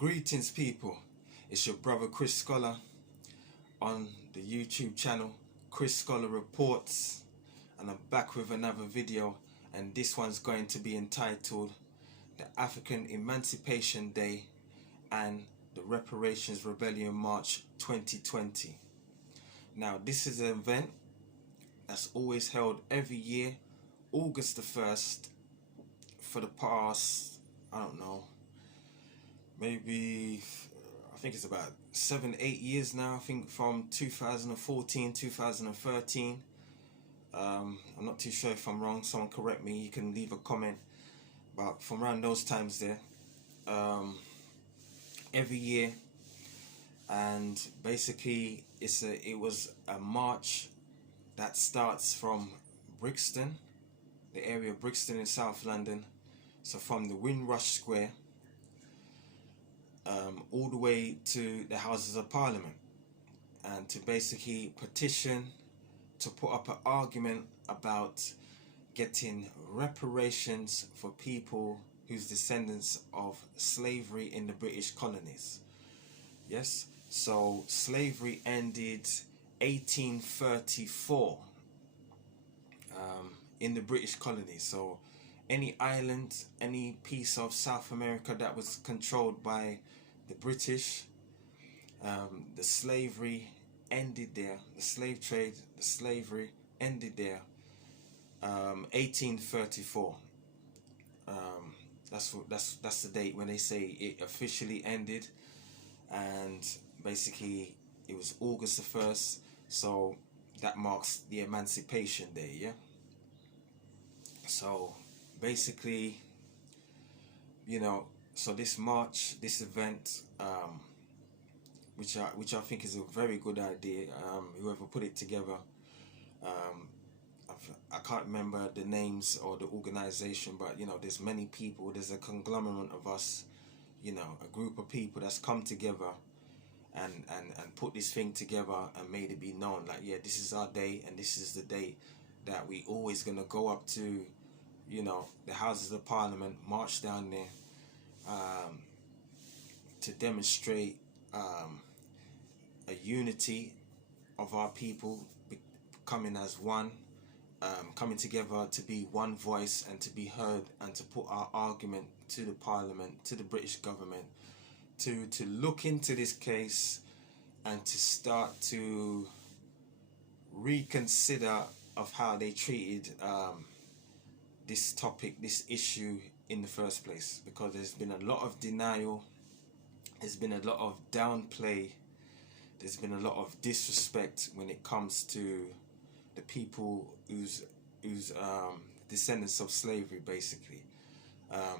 Greetings people, it's your brother Chris Scholar on the YouTube channel Chris Scholar Reports, and I'm back with another video, and this one's going to be entitled the African Emancipation Day and the Reparations Rebellion March 2020. Now this is an event that's always held every year, August the 1st, for the past, I don't know, maybe I think it's about 7-8 years now. I think from 2014 2013. I'm not too sure if I'm wrong, someone correct me, you can leave a comment, but from around those times there, every year. And basically it was a march that starts from Brixton, the area of Brixton in South London, so from the Windrush Square all the way to the Houses of Parliament, and to basically petition to put up an argument about getting reparations for people whose descendants of slavery in the British colonies. Yes, so slavery ended 1834 in the British colonies. So any island, any piece of South America that was controlled by the British, the slavery ended there. The slave trade, the slavery ended there. 1834. That's the date when they say it officially ended, and basically it was August the 1st. So that marks the Emancipation Day. Yeah. So basically, so this march, this event, which I think is a very good idea. Whoever put it together, I can't remember the names or the organization, but there's many people. There's a conglomerate of us, a group of people that's come together and put this thing together and made it be known, like, yeah, this is our day, and this is the day that we always gonna go up to, the Houses of Parliament, march down there, to demonstrate a unity of our people coming as one, coming together to be one voice and to be heard, and to put our argument to the Parliament, to the British government, to look into this case and to start to reconsider of how they treated this topic, this issue in the first place, because there's been a lot of denial, there's been a lot of downplay, there's been a lot of disrespect when it comes to the people whose descendants of slavery, basically.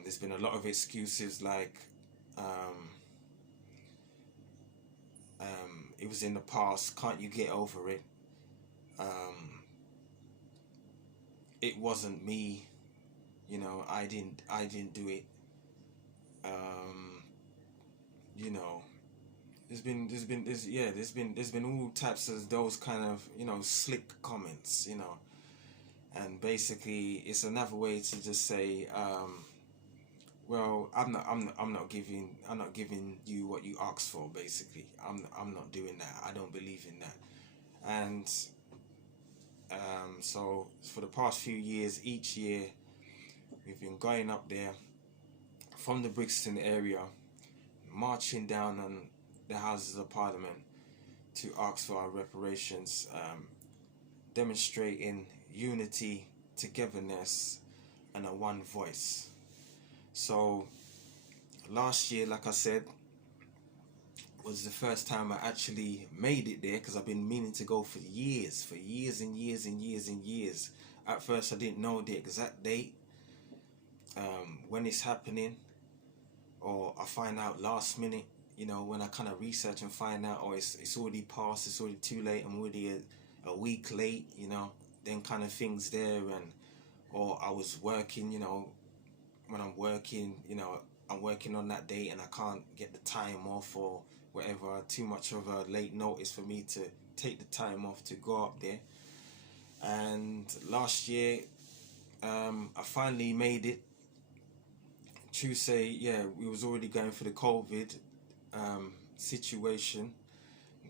There's been a lot of excuses like it was in the past, can't you get over it? It wasn't me, I didn't do it. There's been all types of those kind of slick comments, and basically it's another way to just say, well, I'm not giving you what you asked for. Basically, I'm not doing that. I don't believe in that. And so for the past few years, each year we've been going up there from the Brixton area, marching down on the Houses of Parliament to ask for our reparations, demonstrating unity, togetherness, and a one voice. So last year, like I said, was the first time I actually made it there, because I've been meaning to go for years and years and years and years. At first I didn't know the exact date when it's happening, or I find out last minute, when I kind of research and find out, oh, it's already passed, it's already too late, I'm already a week late, then kind of things there. And or I was working, when I'm working, I'm working on that date and I can't get the time off or whatever, too much of a late notice for me to take the time off to go up there. And last year I finally made it, true say, yeah, we was already going for the COVID situation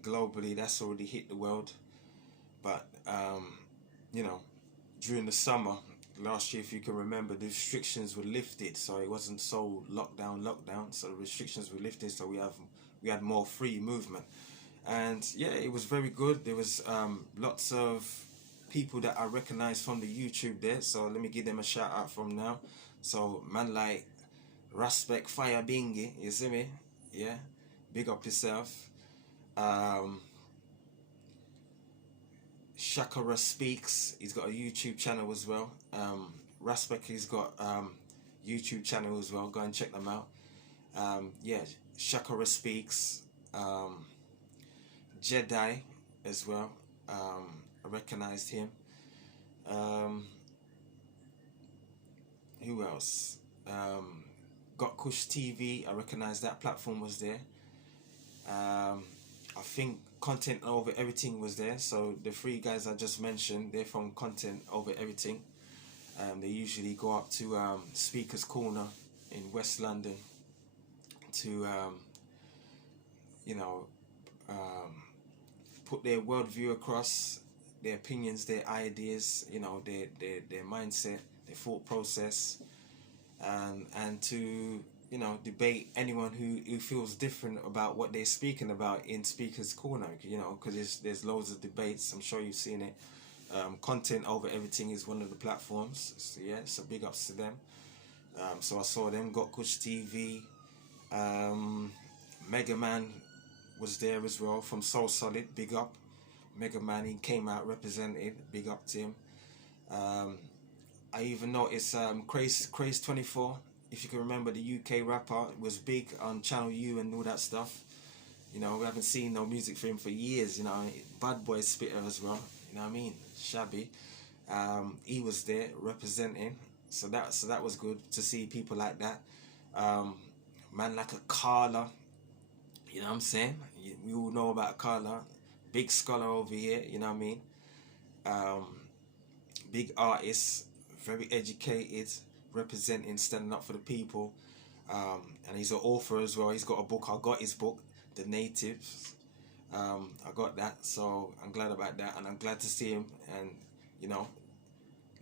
globally. That's already hit the world. But you know, during the summer last year, if you can remember, the restrictions were lifted, so it wasn't so lockdown. So the restrictions were lifted, so we had more free movement, and yeah, it was very good. There was lots of people that I recognized from the YouTube there, so let me give them a shout out from now. So man like Respect Fire Bingy, you see me? Yeah, big up yourself. Um, Shakara Speaks, he's got a YouTube channel as well. Raspek, he's got YouTube channel as well. Go and check them out. Yeah, Shakara Speaks. Jedi as well. I recognized him. Um, who else? Got Kush TV. I recognized that platform was there. I think Content Over Everything was there. So the three guys I just mentioned, they're from Content Over Everything. They usually go up to Speaker's Corner in West London to, you know, put their worldview across, their opinions, their ideas, you know, their mindset, their thought process, and to, you know, debate anyone who feels different about what they're speaking about in Speaker's Corner, you know, because there's loads of debates. I'm sure you've seen it. Content Over Everything is one of the platforms. So yeah, so big ups to them. So I saw them. Got Kush TV. Mega Man was there as well from Soul Solid. Big up. Mega Man, he came out represented. Big up to him. I even noticed Craze 24. If you can remember, the UK rapper was big on Channel U and all that stuff. You know, we haven't seen no music for him for years. You know, Bad Boy Spitter as well. You know what I mean? Shabby. He was there representing. So that was good to see people like that. Man like a Carla. You know what I'm saying? We all know about Carla. Big scholar over here. You know what I mean? Big artist. Very educated. Representing, standing up for the people. And he's an author as well. He's got a book. I got his book, The Natives. I got that, so I'm glad about that, and I'm glad to see him, and you know,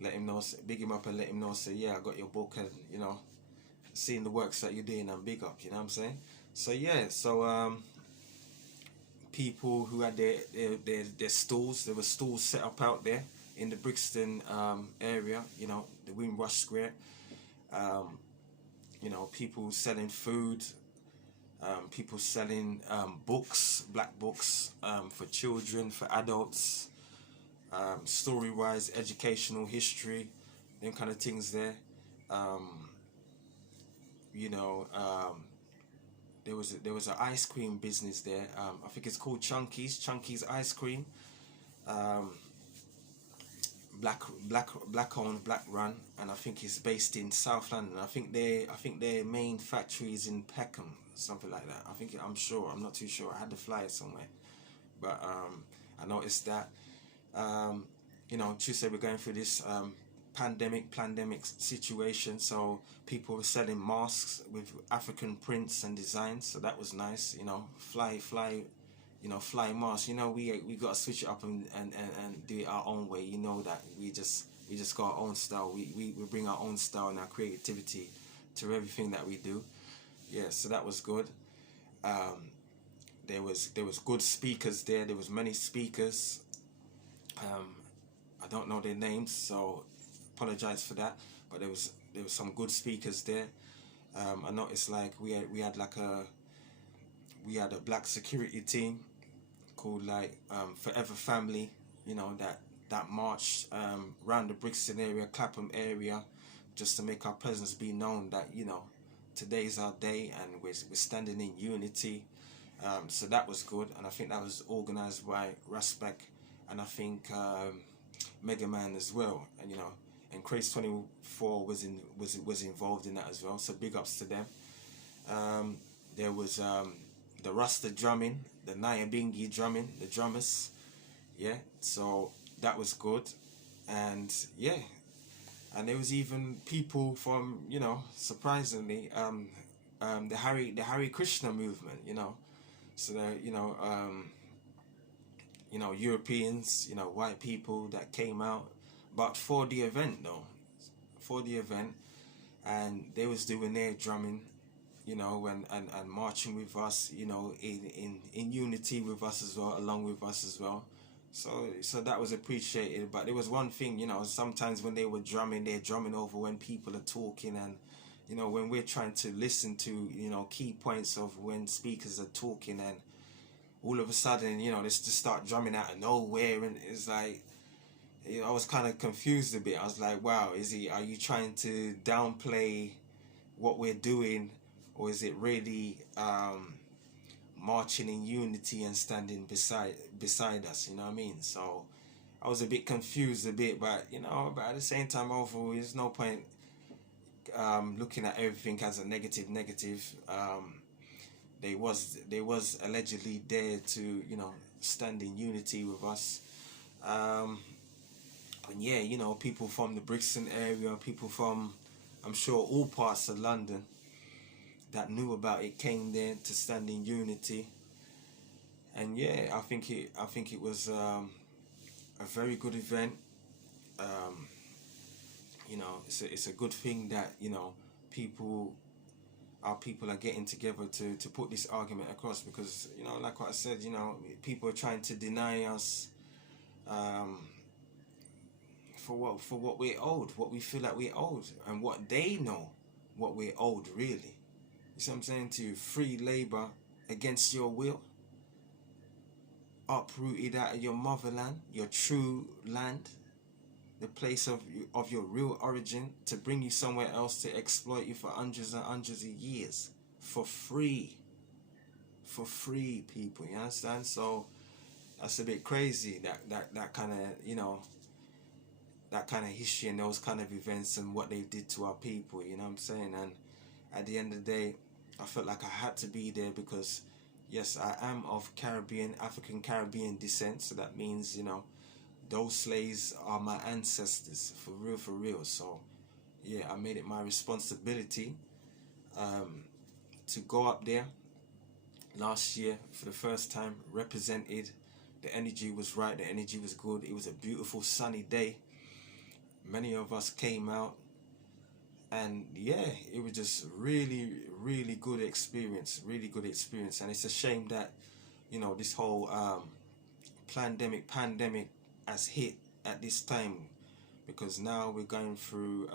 let him know, big him up, and let him know, say, yeah, I got your book, and you know, seeing the works that you're doing, and big up, you know what I'm saying? So yeah, so people who had their stalls, there were stalls set up out there in the Brixton area, you know, the Windrush Square. You know, people selling food. People selling books, black books, for children, for adults, story-wise, educational, history, them kind of things there. You know, there was an ice cream business there. I think it's called Chunky's Ice Cream. Black owned, black run, and I think it's based in South London. I think their main factory is in Peckham, something like that. I'm sure. I'm not too sure. I had the flyer somewhere, but I noticed that. You know, Tuesday we're going through this pandemic situation, so people were selling masks with African prints and designs. So that was nice. You know, fly. You know, fly masks. You know, we got to switch it up and do it our own way. You know that we just got our own style. We bring our own style and our creativity to everything that we do. Yeah, so that was good. There was good speakers there. There was many speakers. I don't know their names, so apologize for that. But there was some good speakers there. I noticed like we had a black security team called like Forever Family, you know, that marched around the Brixton area, Clapham area, just to make our presence be known that, you know, today's our day and we're standing in unity. So that was good, and I think that was organised by Respect, and I think Mega Man as well, and you know, and Craze 24 was involved in that as well. So big ups to them. There was the Rasta drumming, the Nyabingi drumming, the drummers. Yeah, so that was good, and yeah, And there was even people from, surprisingly, the Hare Krishna movement, so that, Europeans, white people that came out, but for the event though, for the event, and they was doing their drumming, and marching with us, in unity with us as well, along with us as well. So that was appreciated. But there was one thing, sometimes when they were drumming, they're drumming over when people are talking, and when we're trying to listen to, key points of when speakers are talking, and all of a sudden, they just start drumming out of nowhere, and it's like, I was kind of confused a bit. I was like, wow, are you trying to downplay what we're doing, or is it really marching in unity and standing beside us? You know what I mean? So I was a bit confused a bit, but but at the same time, overall, there's no point looking at everything as a negative. They was allegedly there to stand in unity with us. And yeah, people from the Brixton area, people from, I'm sure, all parts of London that knew about it came there to stand in unity. And yeah, I think it was a very good event. Um, it's a good thing that people our people are getting together to put this argument across, because like what I said, people are trying to deny us um, for what we're owed, what we feel like we're owed, and what they know what we're owed really. You see what I'm saying to you? Free labor against your will, uprooted out of your motherland, your true land, the place of your real origin, to bring you somewhere else to exploit you for hundreds and hundreds of years for free. For free, people, you understand? So that's a bit crazy, that kind of that kind of history and those kind of events and what they did to our people, you know what I'm saying? And at the end of the day, I felt like I had to be there because, yes, I am of African Caribbean descent, so that means, those slaves are my ancestors, for real, for real. So, yeah, I made it my responsibility to go up there last year for the first time, represented. The energy was right, the energy was good. It was a beautiful sunny day. Many of us came out, and yeah, it was just really, really good experience, really good experience. And it's a shame that this whole pandemic has hit at this time, because now we're going through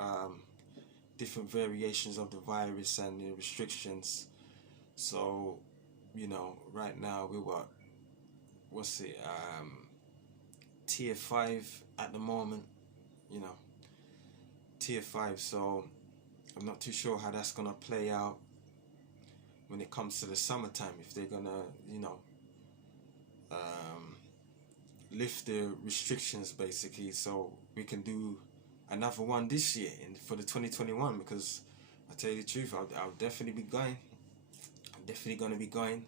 different variations of the virus and the restrictions. So right now we're what's it tier 5 at the moment, you know tier 5. So I'm not too sure how that's gonna play out when it comes to the summertime, if they're gonna um, lift the restrictions basically, so we can do another one this year for the 2021. Because I tell you the truth, I'll definitely be going. I'm definitely gonna be going.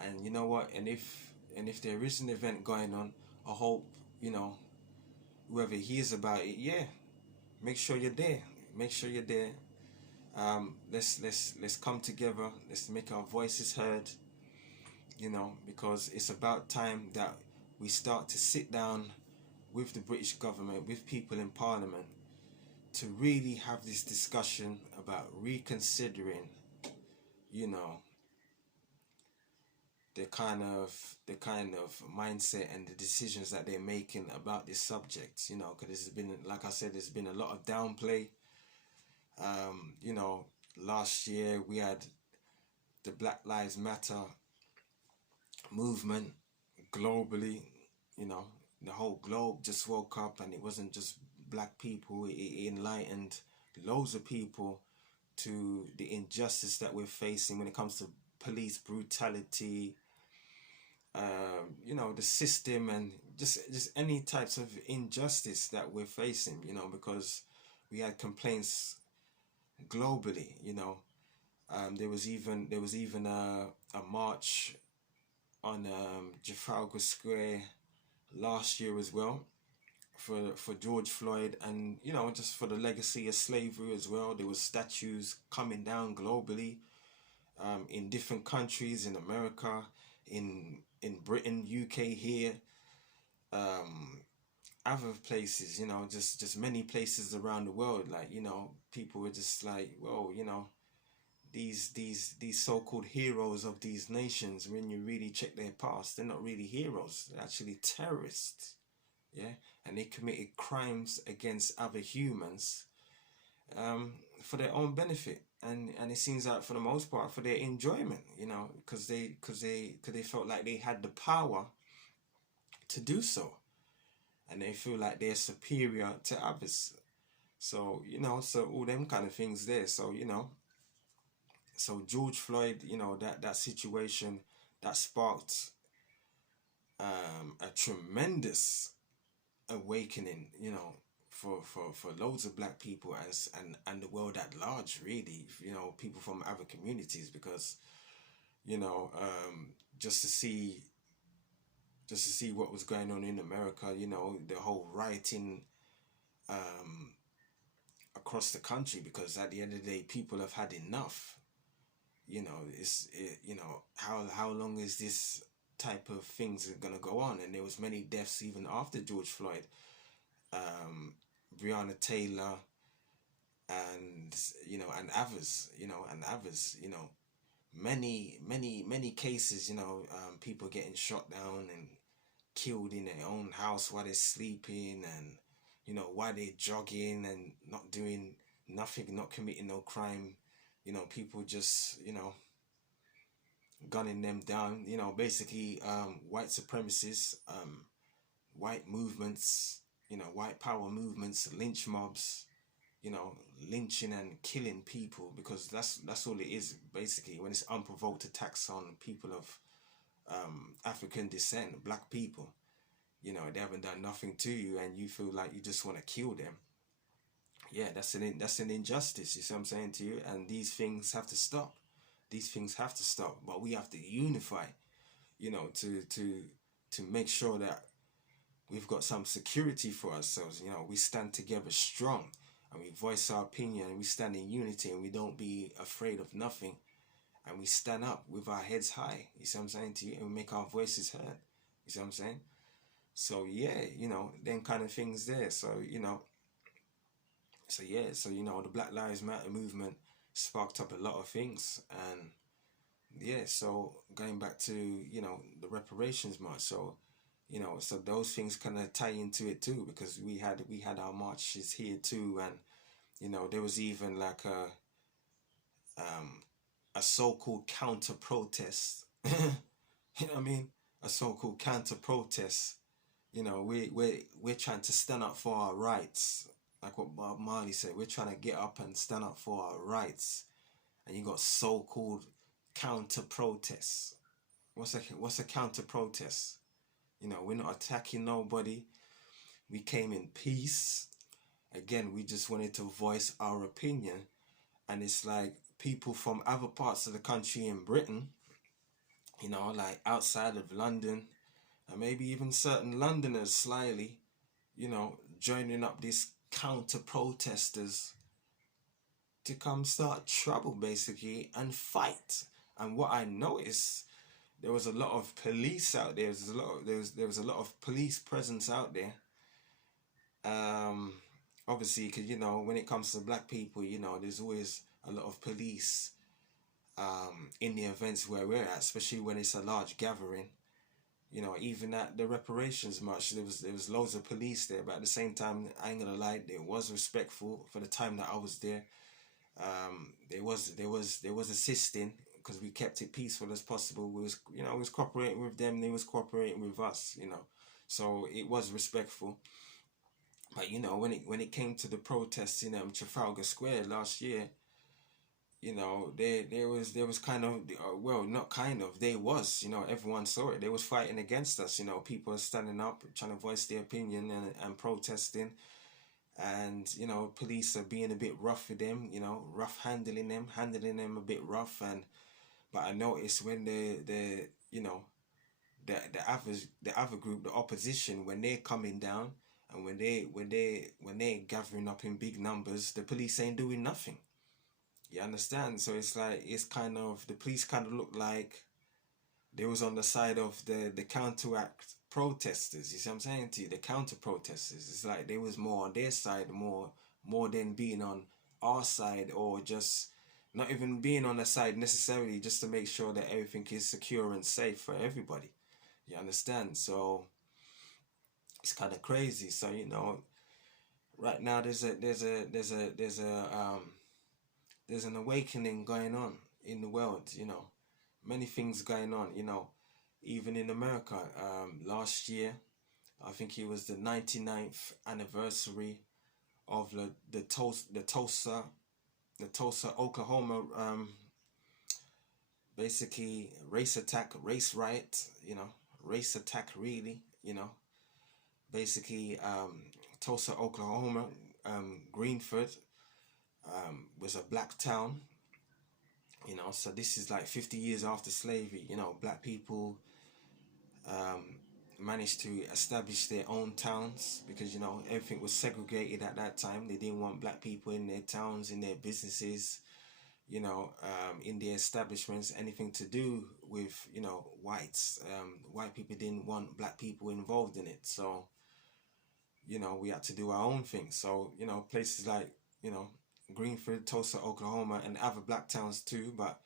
And you know what? And if there is an event going on, I hope whoever hears about it, yeah, make sure you're there. Make sure you're there. Let's come together. Let's make our voices heard. Because it's about time that we start to sit down with the British government, with people in Parliament, to really have this discussion about reconsidering, you know, the kind of mindset and the decisions that they're making about this subject. Because there's been, like I said, there's been a lot of downplay. You know, last year we had the Black Lives Matter movement globally. The whole globe just woke up, and it wasn't just black people. It enlightened loads of people to the injustice that we're facing when it comes to police brutality, the system, and just any types of injustice that we're facing, because we had complaints globally. There was even a march on Trafalgar Square last year as well, for George Floyd, and just for the legacy of slavery as well. There was statues coming down globally, in different countries, in America, in Britain, UK, here, um, other places. Just many places around the world. Like, people were just like, whoa, these so-called heroes of these nations, when you really check their past, they're not really heroes. They're actually terrorists. Yeah, and they committed crimes against other humans, for their own benefit, and it seems like for the most part for their enjoyment. Because they felt like they had the power to do so, and they feel like they're superior to others. So so all them kind of things there. So George Floyd, that situation that sparked, a tremendous awakening, for loads of black people, and the world at large, really, people from other communities, because, just to see what was going on in America, the whole rioting, um, across the country, because at the end of the day, people have had enough. How long is this type of things gonna go on? And there was many deaths even after George Floyd, um, Breonna Taylor, and others, many cases, people getting shot down and killed in their own house while they're sleeping, and while they're jogging and not doing nothing, not committing no crime, people just gunning them down, basically, white supremacists, white movements, white power movements, lynch mobs, you know, lynching and killing people, because that's all it is basically, when it's unprovoked attacks on people of, African descent, black people. They haven't done nothing to you, and you feel like you just want to kill them. Yeah, that's an injustice. You see what I'm saying to you? And these things have to stop. These things have to stop. But we have to unify. To make sure that we've got some security for ourselves. We stand together strong, and we voice our opinion, and we stand in unity, and we don't be afraid of nothing, and we stand up with our heads high. You see what I'm saying to you? And we make our voices heard. You see what I'm saying? So yeah, them kind of things there. So the Black Lives Matter movement sparked up a lot of things, and yeah, so going back to the reparations march, so those things kind of tie into it too, because we had our marches here too, and there was even like um a so-called counter protest. You know what I mean? A so-called counter protest. We're trying to stand up for our rights, like what Bob Marley said. We're trying to get up and stand up for our rights, and you got so-called counter protests. What's a counter protest? We're not attacking nobody. We came in peace. Again, we just wanted to voice our opinion, and it's like people from other parts of the country in Britain, like outside of London, and maybe even certain Londoners slyly, joining up these counter protesters to come start trouble basically and fight. And what I noticed, there was a lot of police out there. There was a lot of police presence out there. Um, Obviously, because when it comes to black people, there's always a lot of police, in the events where we're at, especially when it's a large gathering. Even at the reparations march, there was loads of police there, but at the same time, I ain't gonna lie, it was respectful for the time that I was there. There was assisting, because we kept it peaceful as possible. We was cooperating with them, they was cooperating with us. So it was respectful. But when it came to the protests in Trafalgar Square last year, there was kind of, well, not kind of, there was, everyone saw it. They was fighting against us. People standing up trying to voice their opinion, and protesting, and police are being a bit rough with them, rough handling them a bit rough. And but I noticed when the other group, the opposition, when they're coming down And when they gathering up in big numbers, the police ain't doing nothing. You understand? So it's like it's kind of the police kind of look like they was on the side of the counteract protesters. You see what I'm saying to you? The counter protesters. It's like they was more on their side, more than being on our side, or just not even being on the side necessarily, just to make sure that everything is secure and safe for everybody. You understand? So it's kind of crazy. So right now there's an awakening going on in the world. Many things going on. Even in America. Last year, I think it was the 99th anniversary of the Tulsa, Oklahoma, basically race attack, race riot. Race attack really. Basically, Tulsa, Oklahoma, Greenford, was a black town. So this is like 50 years after slavery. Black people um, managed to establish their own towns, because everything was segregated at that time. They didn't want black people in their towns, in their businesses, in their establishments, anything to do with whites. White people didn't want black people involved in it. So we had to do our own thing. So places like Greenfield, Tulsa, Oklahoma, and other black towns too, but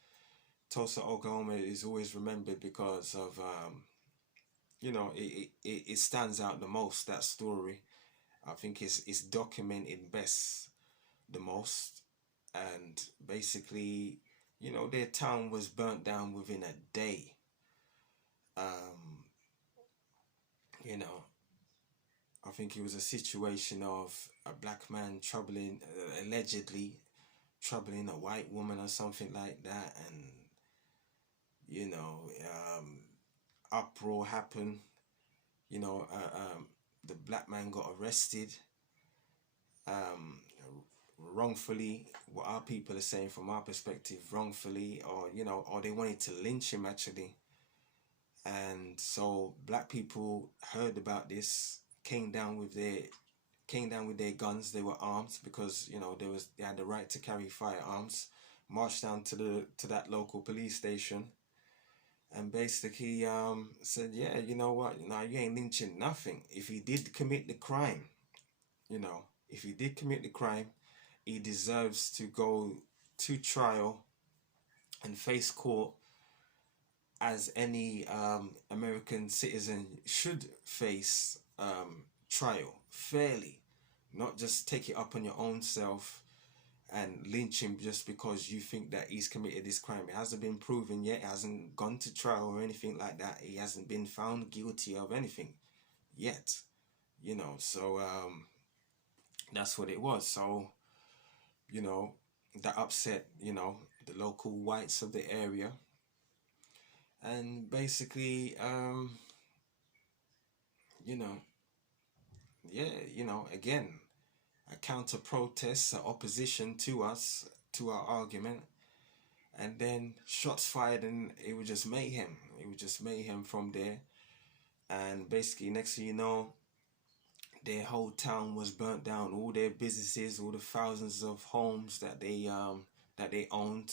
Tulsa, Oklahoma is always remembered because of it stands out the most. That story, I think, is documented best, the most. And basically, their town was burnt down within a day. um you know I think it was a situation of a black man troubling, allegedly troubling a white woman or something like that, and you know um uproar happened. you know uh, um the black man got arrested, um wrongfully, what our people are saying from our perspective, wrongfully, or they wanted to lynch him actually. And so black people heard about this, came down with their guns. They were armed because they had the right to carry firearms. Marched down to that local police station, and basically said, yeah, you know what, you ain't lynching nothing. If he did commit the crime, if he did commit the crime, he deserves to go to trial and face court as any American citizen should face trial fairly, not just take it up on your own self and lynch him just because you think that he's committed this crime. It hasn't been proven yet. It hasn't gone to trial or anything like that. He hasn't been found guilty of anything yet. So that's what it was. So that upset the local whites of the area, and basically you know yeah, again, a counter protest, a opposition to us, to our argument, and then shots fired, and it was just mayhem. It was just mayhem from there. And basically, next thing you know, their whole town was burnt down. All their businesses, all the thousands of homes that they owned,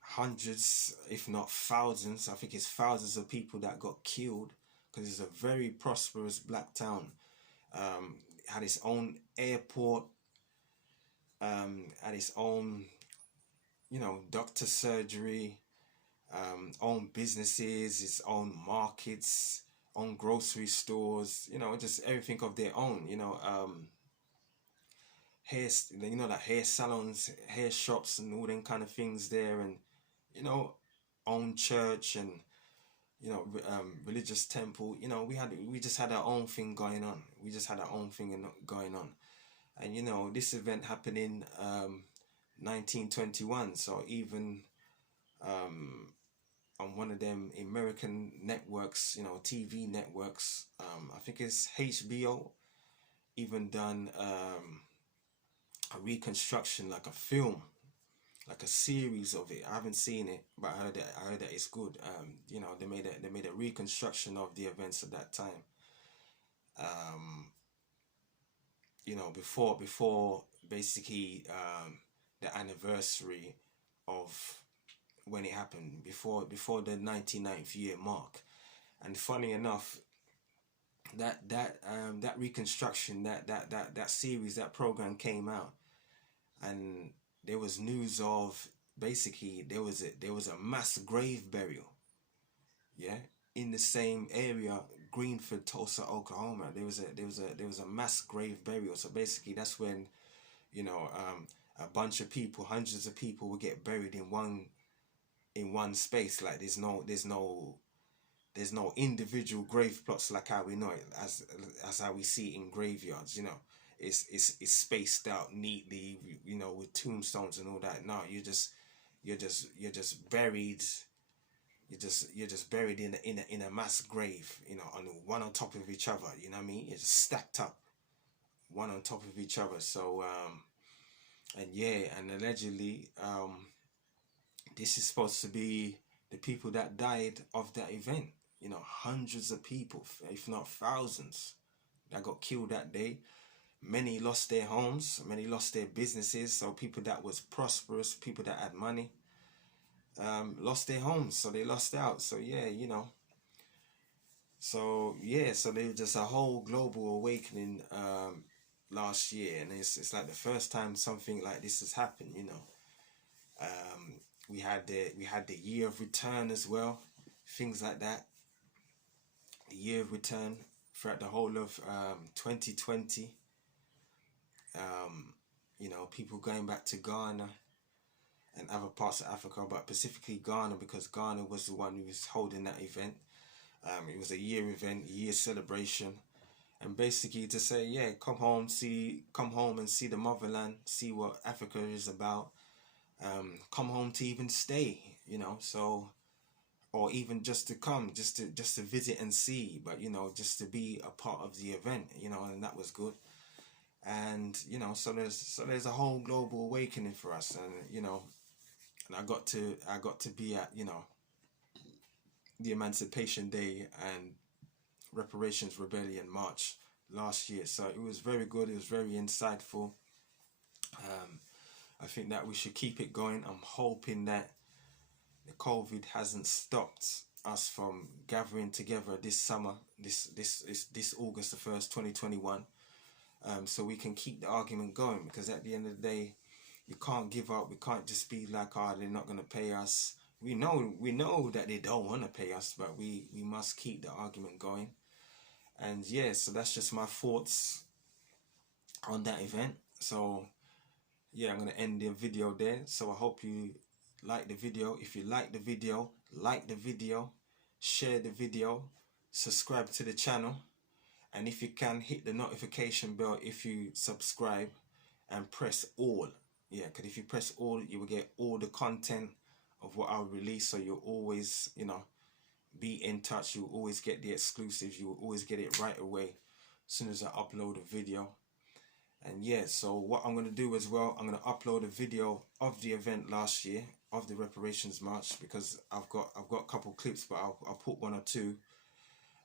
hundreds, if not thousands. I think it's thousands of people that got killed, because it's a very prosperous black town. Had its own airport, had its own, doctor surgery, own businesses, its own markets, own grocery stores, just everything of their own, hair, like hair salons, hair shops, and all them kind of things there, and, own church, and, religious temple. We just had our own thing going on. We just had our own thing going on. And, this event happened in 1921. So even on one of them American networks, TV networks, I think it's HBO, even done a reconstruction, like a film, like a series of it. I haven't seen it, but I heard that it's good. They made a reconstruction of the events of that time. Um, you know, before basically the anniversary of when it happened, before the 99th year mark. And funny enough, that reconstruction, that series, that program came out, and there was news of basically there was a mass grave burial, yeah, in the same area, Greenford, Tulsa, Oklahoma. There was a mass grave burial. So basically, that's when, you know, a bunch of people, hundreds of people, would get buried in one space. Like there's no individual grave plots like how we know it, as how we see it in graveyards. You know, it's spaced out neatly. You know, with tombstones and all that. No, you're just buried. You're just buried in a mass grave. You know, on one on top of each other. You know what I mean? It's stacked up, one on top of each other. So and yeah, and allegedly this is supposed to be the people that died of that event. You know, hundreds of people, if not thousands, that got killed that day. Many lost their homes, many lost their businesses. So people that was prosperous, people that had money, lost their homes. So they lost out. So yeah, you know. So yeah, so there was just a whole global awakening last year, and it's like the first time something like this has happened. You know, we had the year of return as well, things like that. The year of return throughout the whole of 2020. You know, people going back to Ghana and other parts of Africa, but specifically Ghana, because Ghana was the one who was holding that event. It was a year event, a year celebration, and basically to say, yeah, come home and see the motherland, see what Africa is about. Come home to even stay, you know. So, or even just to come, just to visit and see, but you know, just to be a part of the event, you know, and that was good. And you know, so there's a whole global awakening for us, and you know, and I got to be at, you know, the Emancipation Day and Reparations Rebellion March last year. So it was very good. It was very insightful. Um, I think that we should keep it going. I'm hoping that the COVID hasn't stopped us from gathering together this summer, this August the 1st, 2021. So we can keep the argument going, because at the end of the day, we can't give up. We can't just be like, oh, they're not going to pay us. We know that they don't want to pay us, but we must keep the argument going. And yeah, so that's just my thoughts on that event. So yeah, I'm gonna end the video there. So I hope you like the video. If you like the video, share the video, subscribe to the channel, and if you can, hit the notification bell if you subscribe, and press all. Yeah, because if you press all, you will get all the content of what I'll release. So you'll always, you know, be in touch. You'll always get the exclusives. You will always get it right away as soon as I upload a video. And yeah, so what I'm going to do as well, I'm going to upload a video of the event last year, of the Reparations March, because I've got a couple clips, but I'll put one or two.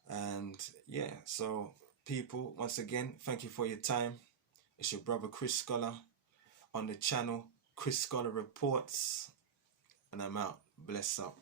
And yeah, so people, once again, thank you for your time. It's your brother Chris Scholar on the channel Chris Scholar Reports, and I'm out. Bless up.